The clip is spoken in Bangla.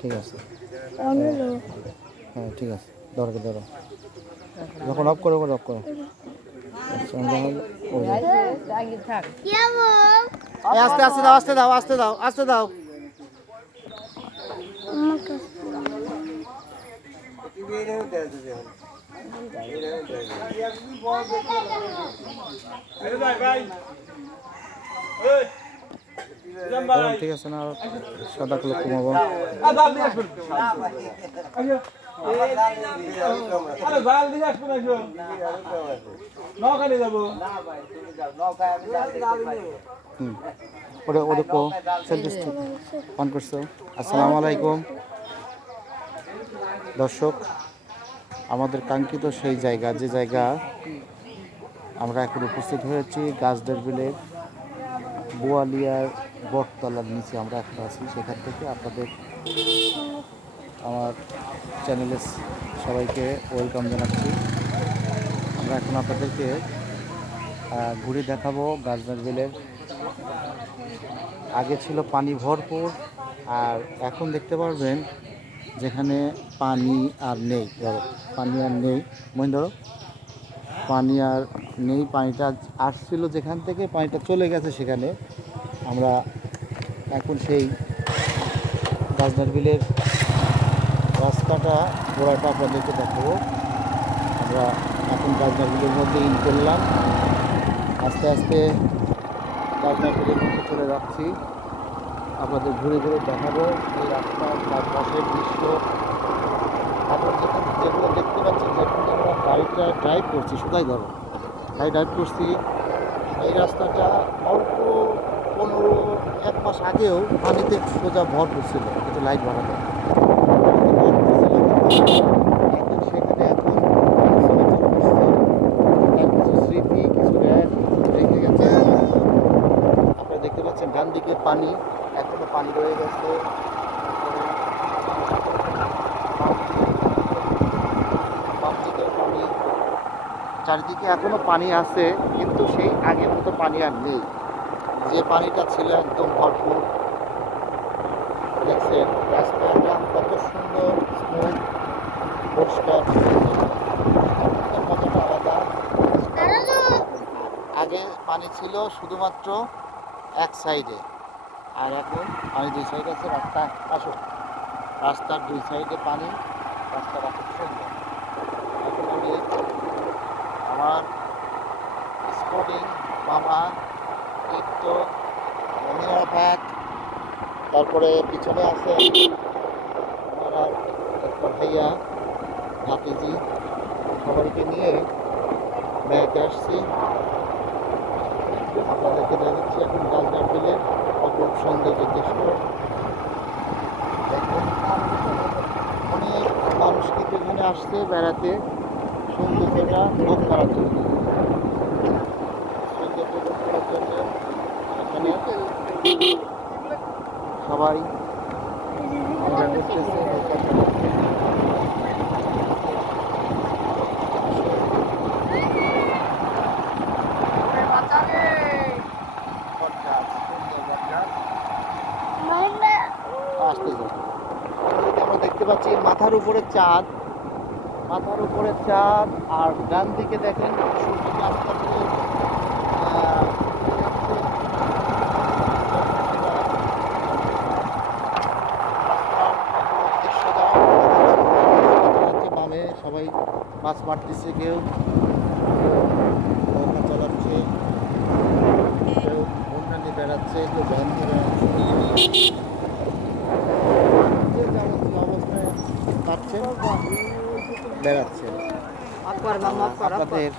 ঠিক আছে, হ্যাঁ ঠিক আছে, ধরো যখন অফ করো অফ করো। আচ্ছা, আস্তে আস্তে দাও, আস্তে দাও, আস্তে দাও, আস্তে দাও। ঠিক আছে না, সাদা কালো কমাবো। আসসালামু আলাইকুম দর্শক, আমাদের কাঙ্ক্ষিত সেই জায়গা, যে জায়গা আমরা এখন উপস্থিত হয়েছি, গাছদের বিলের বোয়ালিয়ার বটতলার নিচে আমরা এখন আছি। সেখান থেকে আপনাদের আমার চ্যানেলে সবাইকে ওয়েলকাম জানাচ্ছি। আমরা এখন আপনাদেরকে ঘুরে দেখাবো গাছদের বিলের। আগে ছিল পানি ভরপুর, আর এখন দেখতে পারবেন যেখানে পানি আর নেই। পানি আর নেই, মহেন্দ্র, পানি আর নেই। পানিটা আসছিল যেখান থেকে, পানিটা চলে গেছে সেখানে। আমরা এখন সেই গাছদার বিলের রাস্তাটা গোড়াটা আপনাদেরকে দেখাবো। আমরা এখন গাছদার বিলের মধ্যে ইন করলাম, আস্তে আস্তে গাছদার বিলের মধ্যে চলে যাচ্ছি। আপনাদের ঘুরে ঘুরে দেখাবো এই রাস্তার চারপাশের দৃশ্য। আপনারা যেগুলো দেখতে পাচ্ছেন, যেখানে আমরা গাড়িটা ড্রাইভ করছি, সোজাই ধরো, গাড়ি ড্রাইভ করছি, এই রাস্তাটা অল্প 15-1 মাস আগেও পানিতে সোজা ভর করছিল, কিন্তু লাইট বাড়ানো এখন সেখানে এখন কিছু স্মৃতি, কিছু রেখে গেছে। আপনারা দেখতে পাচ্ছেন ডান দিকে পানি, এখনো পানি রয়ে গেছে। পানি চারিদিকে এখনো পানি আছে, কিন্তু সেই আগের মতো পানি আর নেই। যে পানিটা ছিল একদম ভরপুর। দেখছেন রাস্তাটা কত সুন্দর, স্মুথ, পরিষ্কার, মজাটা আলাদা। আগে পানি ছিল শুধুমাত্র এক সাইডে, আর এখন পানি দুই সাইডে আছে। রাস্তার দুই সাইডে পানি, রাস্তাটা খুব সুন্দর। এখন আমি আমার স্পোর্টিং মামা, তীর্থ, মনিরাঘাট, তারপরে পিছনে আছে ওনারা একটা ভাইয়া, ভাতিজি, সবাইকে নিয়ে ব্যাগে আসছি। আপনাদেরকে দেখাচ্ছি এখন গাছদার বিলে অপরূপ সৌন্দর্য দৃশ্য। অনেক মানুষ কিন্তু এখানে আসছে বেড়াতে, সৌন্দর্যটা ভোগ করার জন্য। সৌন্দর্য ভোগ করার জন্য এখানে সবাই মজা করতেছে। আমরা দেখতে পাচ্ছি মাথার উপরে চাঁদ, আর ডান দিকে দেখেন সূর্য রাস্তা দিয়ে বামে সবাই মাছ মারতেছে, কেউ নৌকা চালাচ্ছে, কেউ বন্যা নিয়ে বেড়াচ্ছে, কেউ ভ্যান নিয়ে বেড়াচ্ছে, যে যাবতীয় অবস্থায় পাচ্ছে বেড়াচ্ছে। আপনাদের